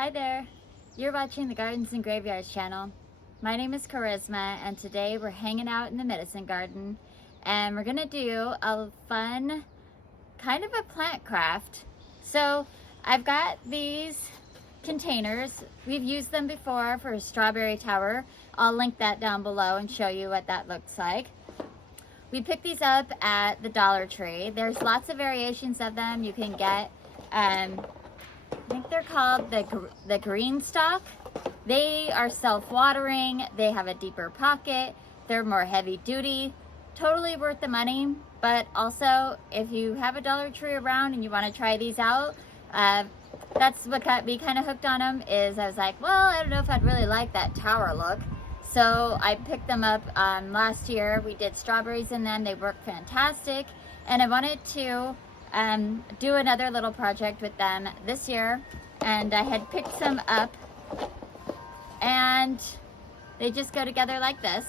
Hi there, you're watching the Gardens and Graveyards channel. My name is Charisma and today we're hanging out in the medicine garden and we're gonna do a fun kind of a plant craft. So I've got these containers. We've used them before for a strawberry tower. I'll link that down below and show you what that looks like. We picked these up at the Dollar Tree. There's lots of variations of them you can get. I think they're called the green stock. They are self-watering, they have a deeper pocket, they're more heavy duty, totally worth the money. But also, if you have a Dollar Tree around and you want to try these out, that's what got me kind of hooked on them. Is I was like, well, I don't know if I'd really like that tower look. So I picked them up last year. We did strawberries in them, they work fantastic. And I wanted to do another little project with them this year, and I had picked some up and they just go together like this.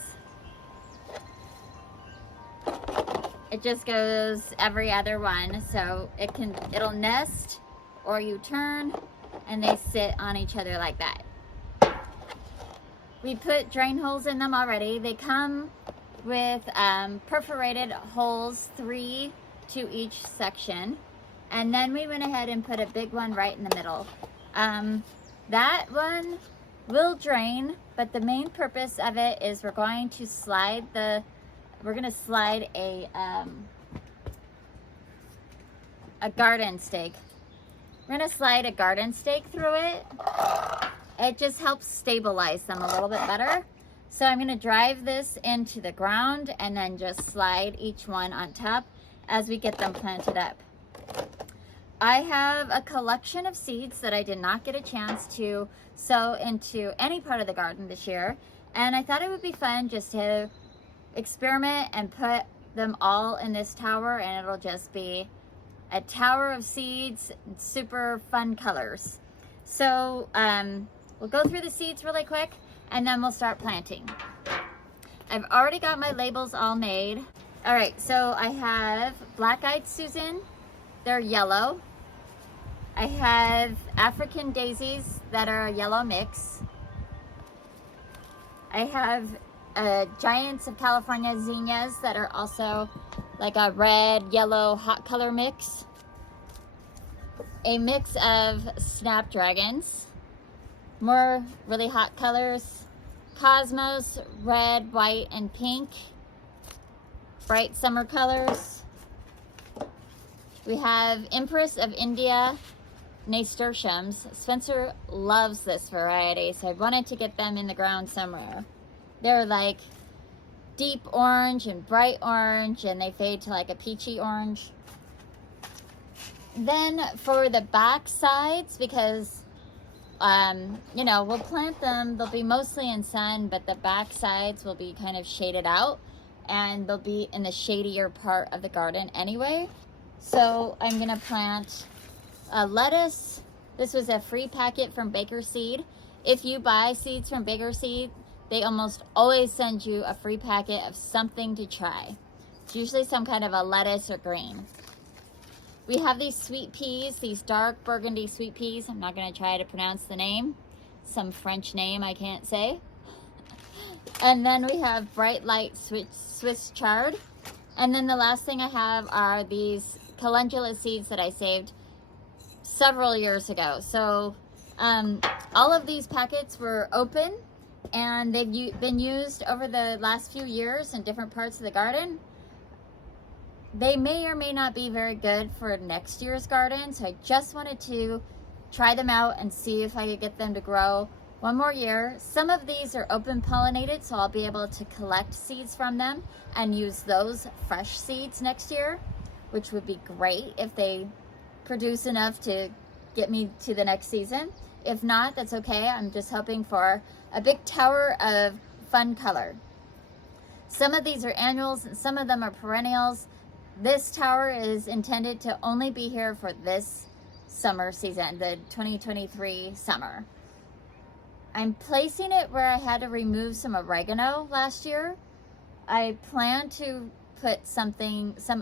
It just goes every other one, so it'll nest, or you turn and they sit on each other like that. We put drain holes in them already. They come with perforated holes, 3 to each section, and then we went ahead and put a big one right in the middle. That one will drain, but the main purpose of it is we're going to slide a garden stake. We're gonna slide a garden stake through it. It just helps stabilize them a little bit better. So I'm gonna drive this into the ground and then just slide each one on top as we get them planted up. I have a collection of seeds that I did not get a chance to sow into any part of the garden this year, and I thought it would be fun just to experiment and put them all in this tower, and it'll just be a tower of seeds, super fun colors. So we'll go through the seeds really quick and then we'll start planting. I've already got my labels all made. All right, so I have Black-Eyed Susan, they're yellow. I have African daisies that are a yellow mix. I have Giants of California zinnias that are also like a red, yellow, hot color mix. A mix of snapdragons, more really hot colors. Cosmos, red, white, and pink. Bright summer colors. We have Empress of India nasturtiums. Spencer loves this variety, so I wanted to get them in the ground somewhere. They're like deep orange and bright orange, and they fade to like a peachy orange. Then for the back sides, because you know, we'll plant them, they'll be mostly in sun, but the back sides will be kind of shaded out, and they'll be in the shadier part of the garden anyway. So I'm gonna plant a lettuce. This was a free packet from Baker Seed. If you buy seeds from Baker Seed, they almost always send you a free packet of something to try. It's usually some kind of a lettuce or green. We have these sweet peas, these dark burgundy sweet peas. I'm not gonna try to pronounce the name. Some French name I can't say. And then we have bright light Swiss chard. And then the last thing I have are these calendula seeds that I saved several years ago. So all of these packets were open, and they've been used over the last few years in different parts of the garden. They may or may not be very good for next year's garden, so I just wanted to try them out and see if I could get them to grow one more year. Some of these are open pollinated, so I'll be able to collect seeds from them and use those fresh seeds next year, which would be great if they produce enough to get me to the next season. If not, that's okay. I'm just hoping for a big tower of fun color. Some of these are annuals and some of them are perennials. This tower is intended to only be here for this summer season, the 2023 summer. I'm placing it where I had to remove some oregano last year. I plan to put some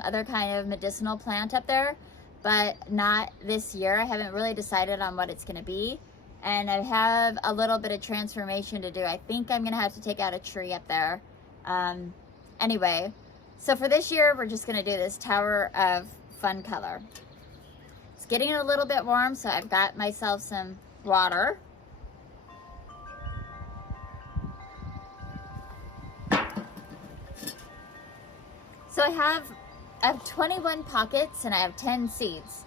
other kind of medicinal plant up there, but not this year. I haven't really decided on what it's going to be. And I have a little bit of transformation to do. I think I'm gonna have to take out a tree up there. Anyway, so for this year, we're just gonna do this Tower of Fun color. It's getting a little bit warm, so I've got myself some water. So I have 21 pockets and I have 10 seeds.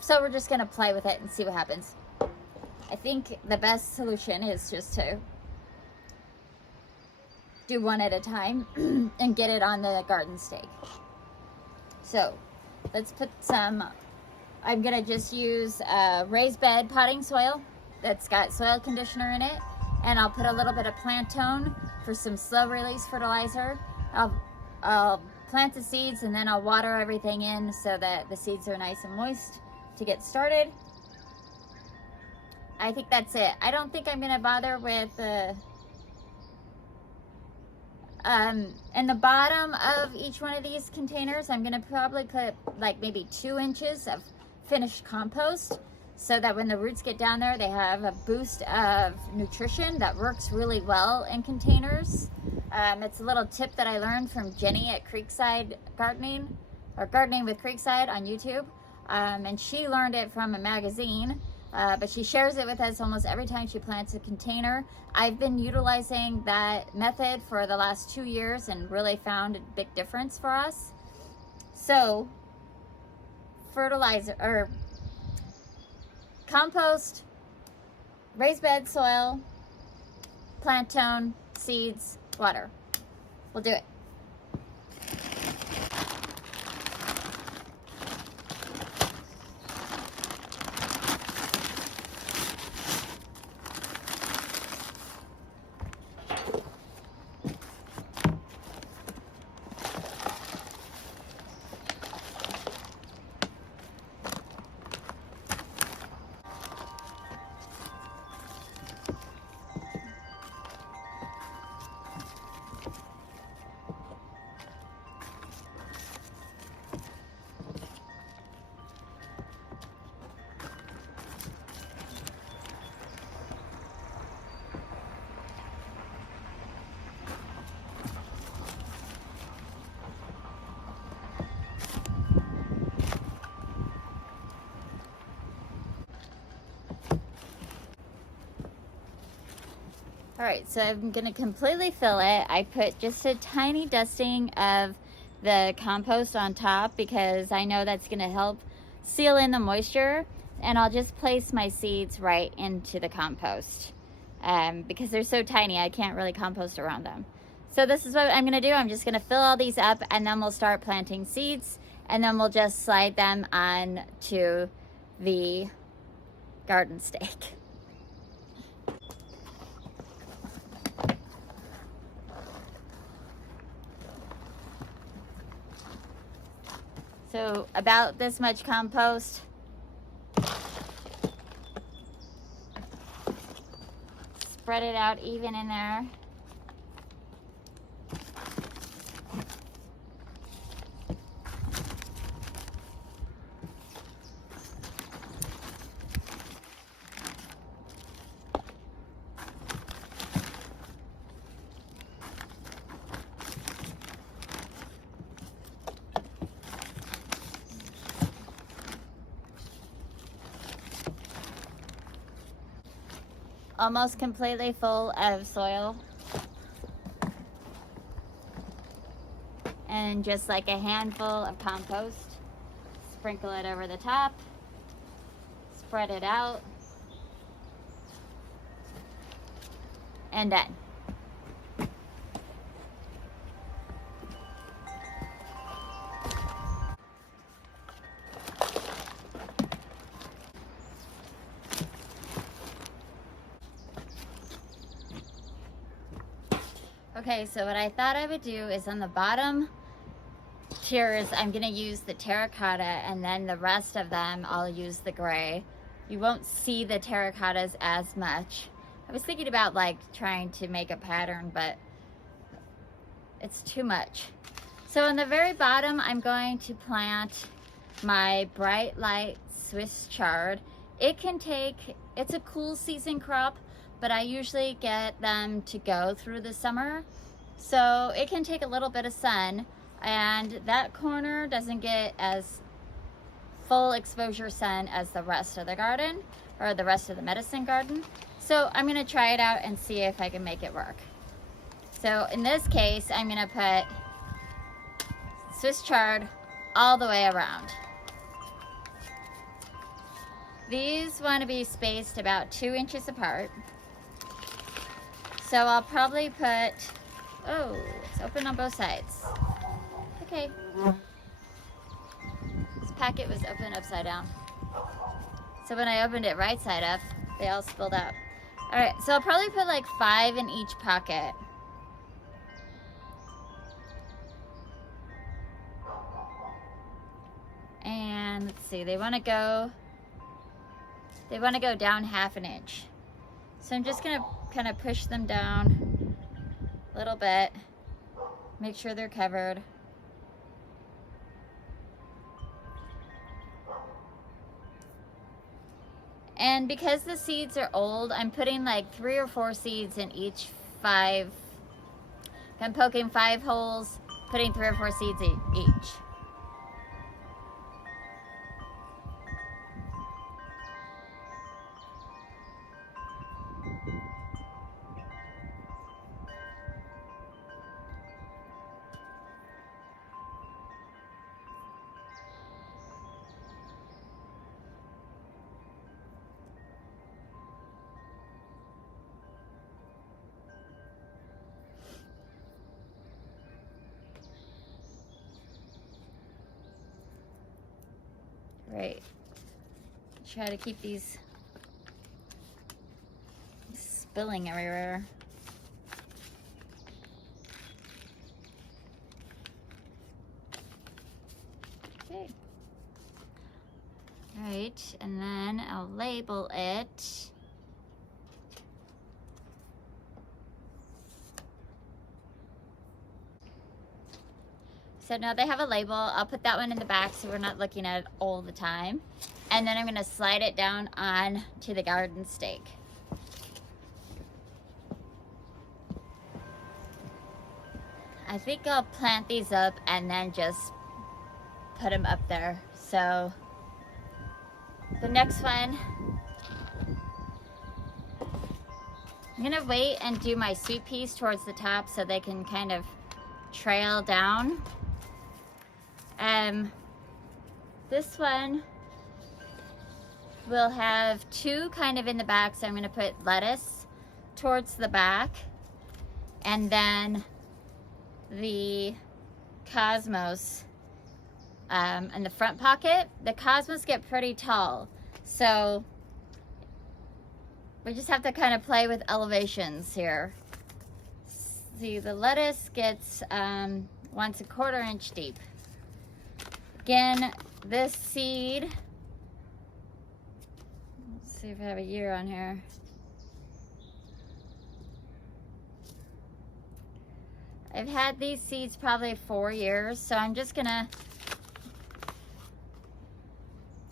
So we're just gonna play with it and see what happens. I think the best solution is just to do one at a time and get it on the garden stake. So let's put some, I'm gonna just use raised bed potting soil that's got soil conditioner in it, and I'll put a little bit of plant tone for some slow release fertilizer. I'll plant the seeds and then I'll water everything in so that the seeds are nice and moist to get started. I think that's it. I don't think I'm gonna bother with in the bottom of each one of these containers, I'm gonna probably put like maybe 2 inches of finished compost so that when the roots get down there, they have a boost of nutrition that works really well in containers. It's a little tip that I learned from Jenny at Creekside Gardening, or Gardening with Creekside on YouTube. And she learned it from a magazine, but she shares it with us almost every time she plants a container. I've been utilizing that method for the last 2 years and really found a big difference for us. So, fertilizer, or compost, raised bed soil, plant tone, seeds, water. We'll do it. All right, so I'm gonna completely fill it. I put just a tiny dusting of the compost on top because I know that's gonna help seal in the moisture, and I'll just place my seeds right into the compost because they're so tiny, I can't really compost around them. So this is what I'm gonna do. I'm just gonna fill all these up and then we'll start planting seeds, and then we'll just slide them on to the garden stake. So about this much compost. Spread it out even in there. Almost completely full of soil. And just like a handful of compost. Sprinkle it over the top. Spread it out. And done. Okay, so what I thought I would do is on the bottom tiers, I'm gonna use the terracotta, and then the rest of them, I'll use the gray. You won't see the terracottas as much. I was thinking about like trying to make a pattern, but it's too much. So on the very bottom, I'm going to plant my Bright Lights Swiss chard. It can take, it's a cool season crop, but I usually get them to go through the summer. So it can take a little bit of sun, and that corner doesn't get as full exposure sun as the rest of the garden or the rest of the medicine garden. So I'm gonna try it out and see if I can make it work. So in this case, I'm gonna put Swiss chard all the way around. These want to be spaced about 2 inches apart. So I'll probably put, oh, it's open on both sides. Okay. This packet was open upside down. So when I opened it right side up, they all spilled out. All right, so I'll probably put like 5 in each pocket. And let's see, they want to go down 1/2 inch. So I'm just gonna kind of push them down a little bit, make sure they're covered. And because the seeds are old, I'm putting like 3 or 4 seeds in each 5. I'm poking 5 holes, putting 3 or 4 seeds each. Right. Try to keep these spilling everywhere. Okay. All right, and then I'll label it. So now they have a label. I'll put that one in the back so we're not looking at it all the time. And then I'm gonna slide it down on to the garden stake. I think I'll plant these up and then just put them up there. So the next one, I'm gonna wait and do my sweet peas towards the top so they can kind of trail down. This one will have 2 kind of in the back, so I'm gonna put lettuce towards the back, and then the cosmos in the front pocket. The cosmos get pretty tall, so we just have to kind of play with elevations here. See, the lettuce gets wants 1/4 inch deep. Again, this seed, let's see if I have a year on here. I've had these seeds probably 4 years, so I'm just gonna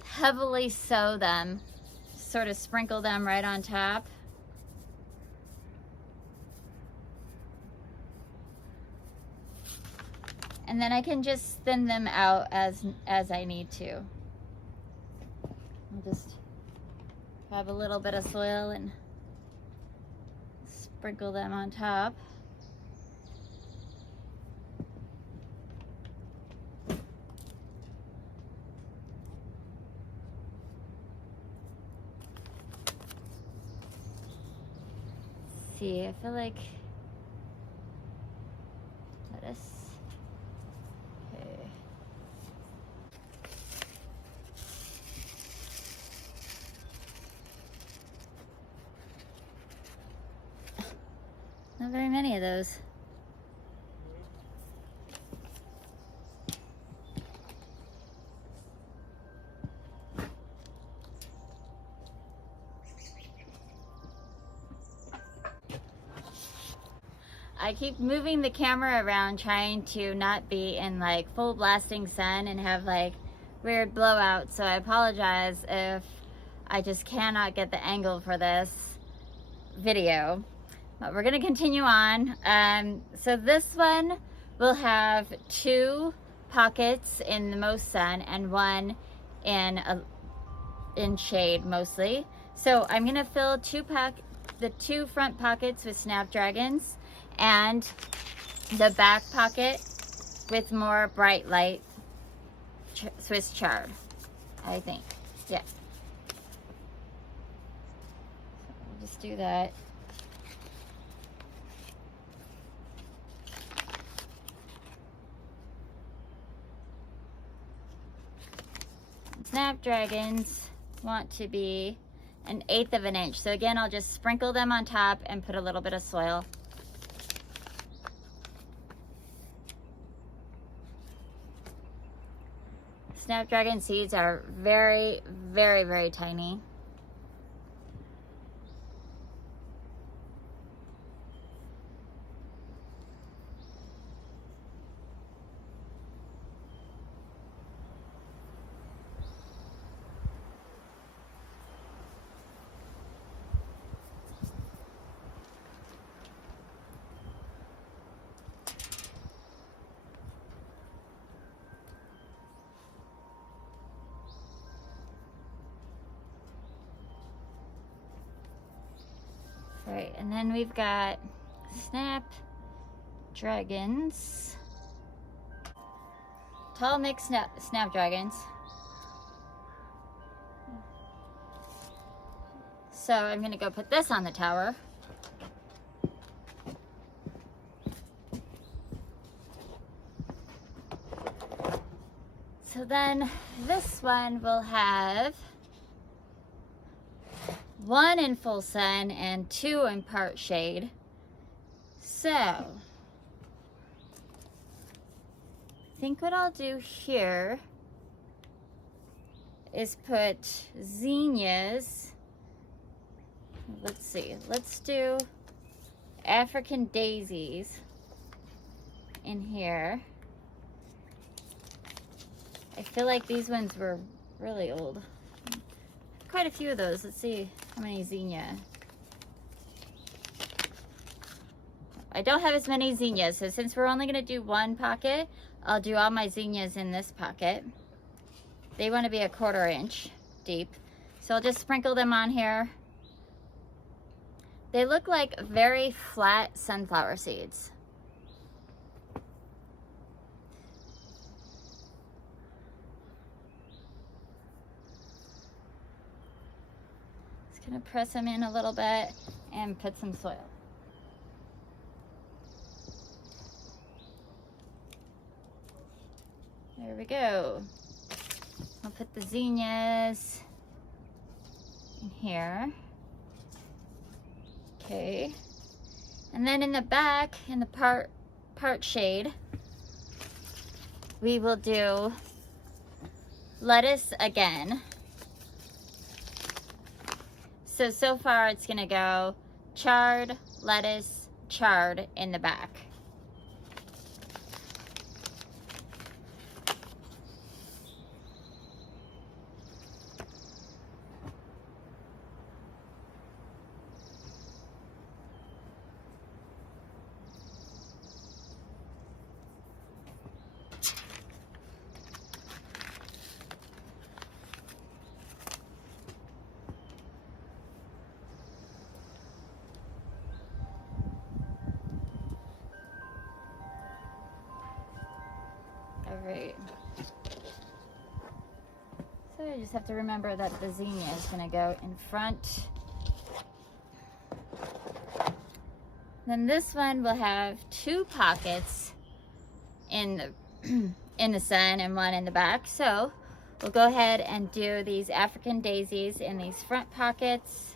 heavily sow them, sort of sprinkle them right on top. And then I can just thin them out as I need to. I'll just grab a little bit of soil and sprinkle them on top. See, I feel like lettuce. Not very many of those. I keep moving the camera around trying to not be in like full blasting sun and have like weird blowout, so I apologize if I just cannot get the angle for this video. But we're gonna continue on. So this one will have 2 pockets in the most sun and 1 in shade mostly. So I'm gonna fill the 2 front pockets with snapdragons and the back pocket with more bright light Swiss chard, I think. Yeah. So we'll just do that. Snapdragons want to be 1/8 of an inch. So again, I'll just sprinkle them on top and put a little bit of soil. Snapdragon seeds are very, very, very tiny. Right, and then we've got snapdragons, tall mixed snapdragons. So I'm gonna go put this on the tower. So then this one will have 1 in full sun and 2 in part shade. So I think what I'll do here is put zinnias. Let's see, let's do African daisies in here. I feel like these ones were really old. Quite a few of those. Let's see how many zinnia. I don't have as many zinnias, so since we're only gonna do 1 pocket, I'll do all my zinnias in this pocket. They want to be 1/4 inch deep, so I'll just sprinkle them on here. They look like very flat sunflower seeds. Just gonna press them in a little bit and put some soil. There we go. I'll put the zinnias in here. Okay. And then in the back, in the part shade, we will do lettuce again. So far it's gonna go chard, lettuce, chard in the back. Alright. So I just have to remember that the zinnia is going to go in front. Then this one will have 2 pockets in the in the sun and 1 in the back. So we'll go ahead and do these African daisies in these front pockets.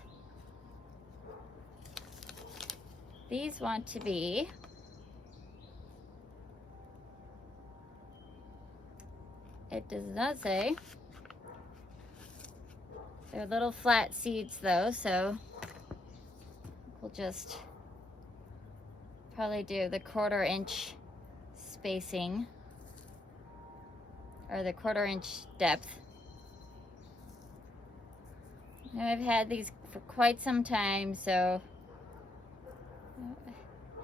These want to be it does not say. They're little flat seeds though, so we'll just probably do the 1/4 inch spacing. or the 1/4 inch depth. Now I've had these for quite some time, so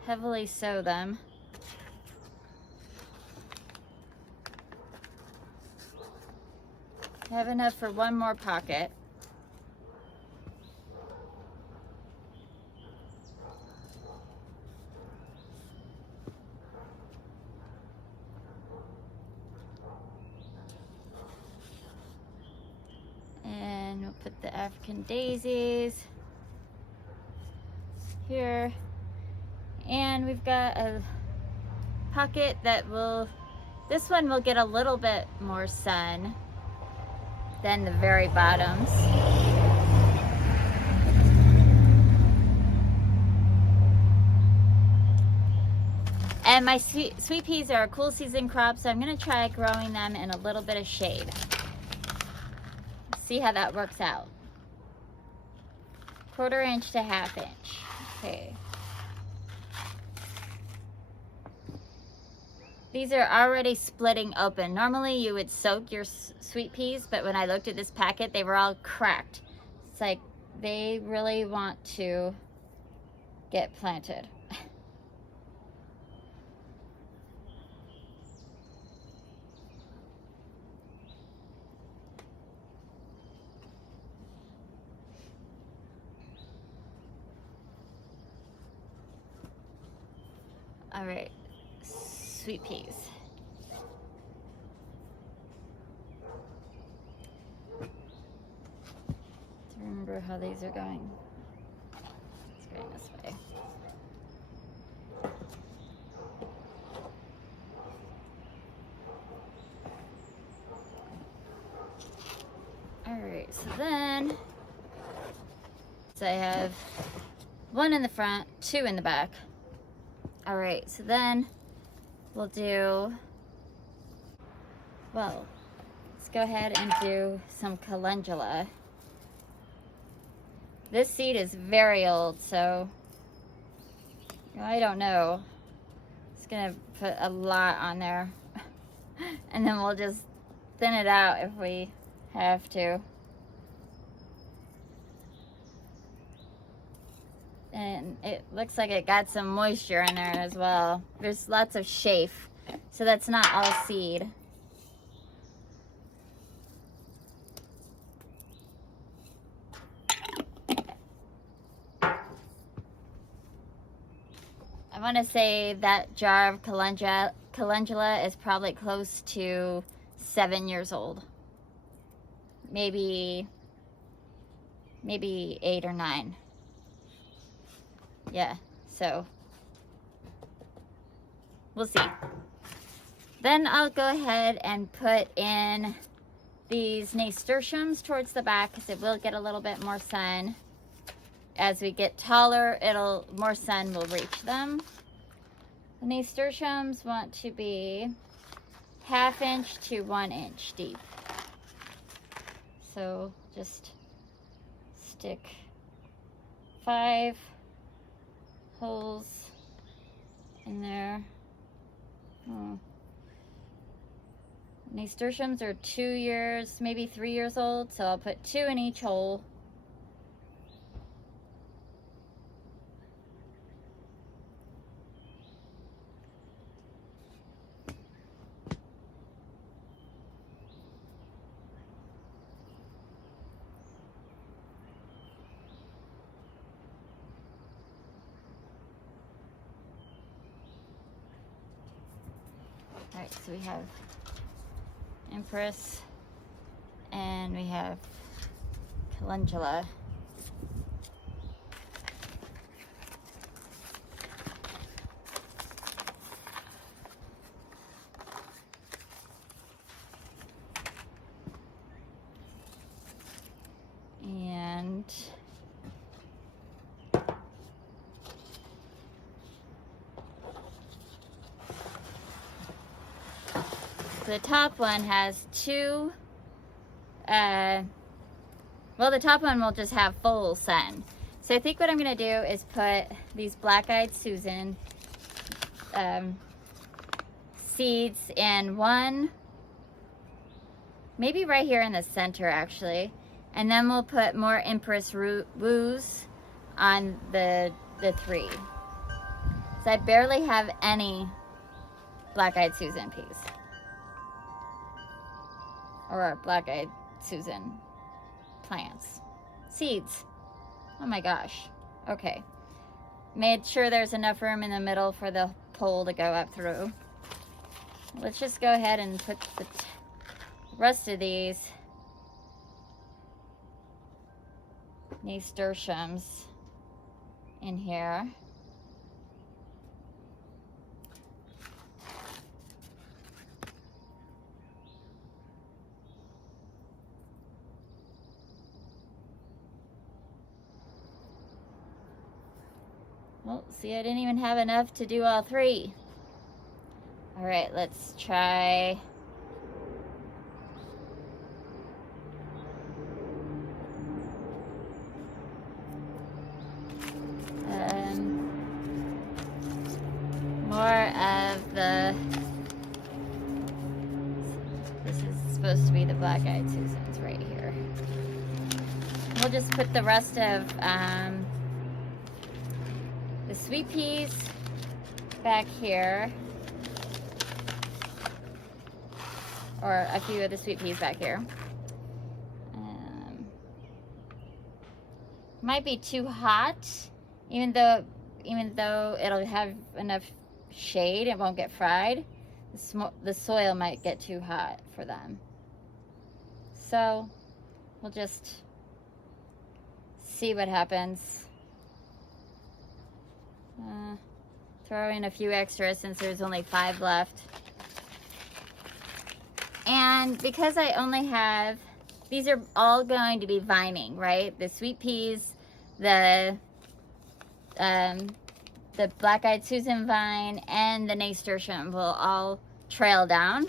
heavily sow them. I have enough for one more pocket. And we'll put the African daisies here. And we've got a pocket that will, this one will get a little bit more sun than the very bottoms. And my sweet peas are a cool season crop, so I'm gonna try growing them in a little bit of shade. See how that works out. 1/4 inch to 1/2 inch. Okay. These are already splitting open. Normally you would soak your sweet peas, but when I looked at this packet, they were all cracked. It's like they really want to get planted. All right. Sweet peas. To remember how these are going. It's going this way. All right, so then I have 1 in the front, 2 in the back. All right, so then we'll do, well, let's go ahead and do some calendula. This seed is very old, so I don't know. It's gonna put a lot on there. And then we'll just thin it out if we have to. And it looks like it got some moisture in there as well. There's lots of chaff, so that's not all seed. I want to say that jar of calendula is probably close to 7 years old. Maybe 8 or 9. Yeah, so we'll see. Then I'll go ahead and put in these nasturtiums towards the back because it will get a little bit more sun. As we get taller, more sun will reach them. The nasturtiums want to be 1/2 inch to 1 inch deep. So just stick 5 holes in there. Nasturtiums are 2 years, maybe 3 years old, so I'll put 2 in each hole. All right, so we have Empress and we have Calendula. And the top one has 2, well, the top one will just have full sun. So I think what I'm gonna do is put these Black-Eyed Susan seeds in one maybe right here in the center actually. And then we'll put more Empress Woos on the 3. So I barely have any Black-Eyed Susan peas. Or Black-Eyed Susan plants. Seeds. Oh my gosh. Okay. Made sure there's enough room in the middle for the pole to go up through. Let's just go ahead and put the rest of these nasturtiums in here. Well, see, I didn't even have enough to do all 3. All right, let's try more of the, this is supposed to be the Black-Eyed Susans right here. We'll just put the rest of the sweet peas back here, or a few of the sweet peas back here. Might be too hot, even though it'll have enough shade, it won't get fried. The soil might get too hot for them. So we'll just see what happens. Throw in a few extras since there's only 5 left. And because I only have, these are all going to be vining, right? The sweet peas, the Black-Eyed Susan vine, and the nasturtium will all trail down.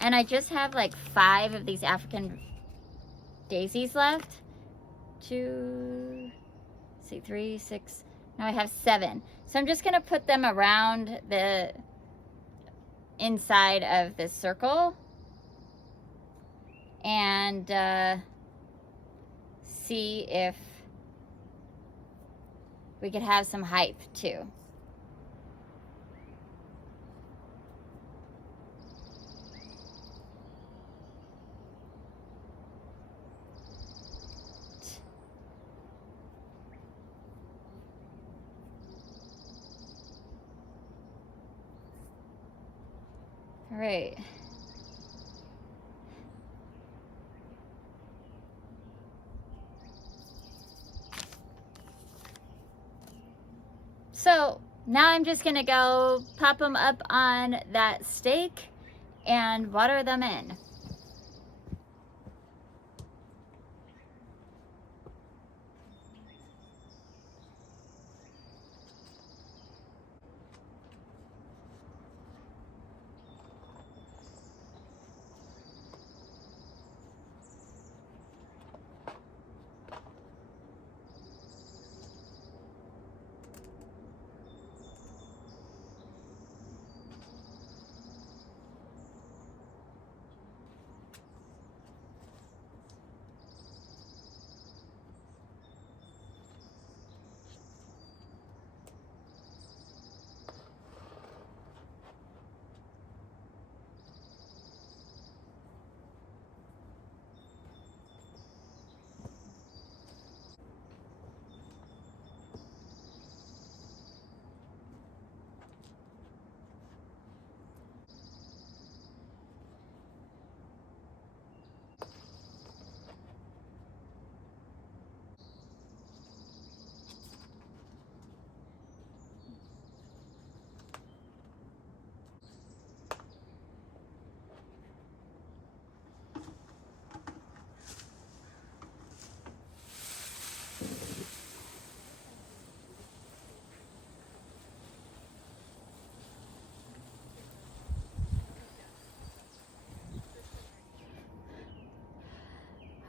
And I just have like 5 of these African daisies left. 2, see, 3, 6, now I have 7. So I'm just gonna put them around the inside of this circle and see if we could have some hype too. All right. So now I'm just gonna go pop them up on that stake and water them in.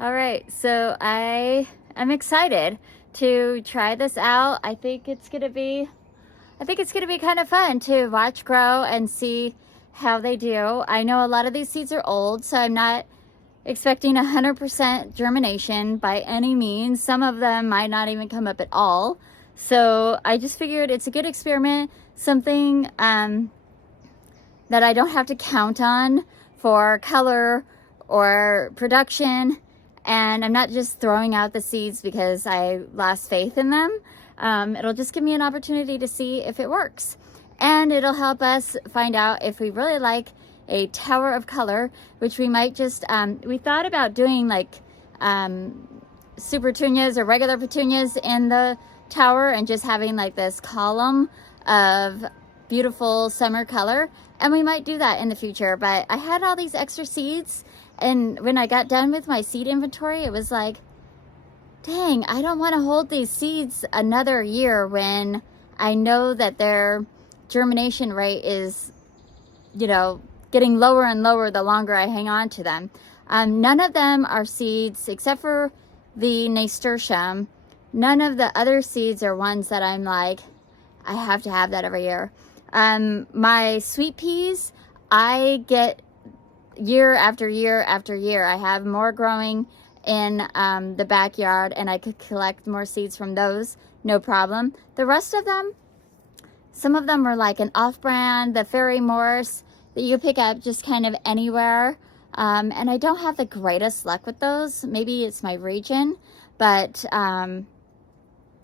All right, so I'm excited to try this out. I think it's gonna be kind of fun to watch grow and see how they do. I know a lot of these seeds are old, so I'm not expecting 100% germination by any means. Some of them might not even come up at all. So I just figured it's a good experiment, something that I don't have to count on for color or production. And I'm not just throwing out the seeds because I lost faith in them. It'll just give me an opportunity to see if it works. And it'll help us find out if we really like a tower of color, which we might just, we thought about doing like super petunias or regular petunias in the tower and just having like this column of beautiful summer color. And we might do that in the future, but I had all these extra seeds, and when I got done with my seed inventory, it was like, dang, I don't want to hold these seeds another year when I know that their germination rate is, you know, getting lower and lower the longer I hang on to them. None of them are seeds except for the nasturtium. None of the other seeds are ones that I'm like, I have to have that every year. My sweet peas, I get year after year after year. I have more growing in the backyard, and I could collect more seeds from those, no problem. The rest of them, some of them are like an off-brand, the Fairy Morse, that you pick up just kind of anywhere. And I don't have the greatest luck with those. Maybe it's my region, but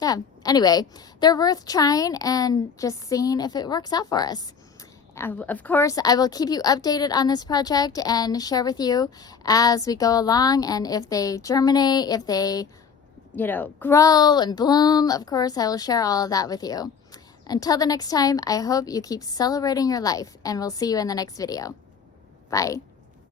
yeah, anyway, they're worth trying and just seeing if it works out for us. Of course, I will keep you updated on this project and share with you as we go along, and if they germinate, if they, you know, grow and bloom, of course, I will share all of that with you. Until the next time, I hope you keep celebrating your life, and we'll see you in the next video. Bye.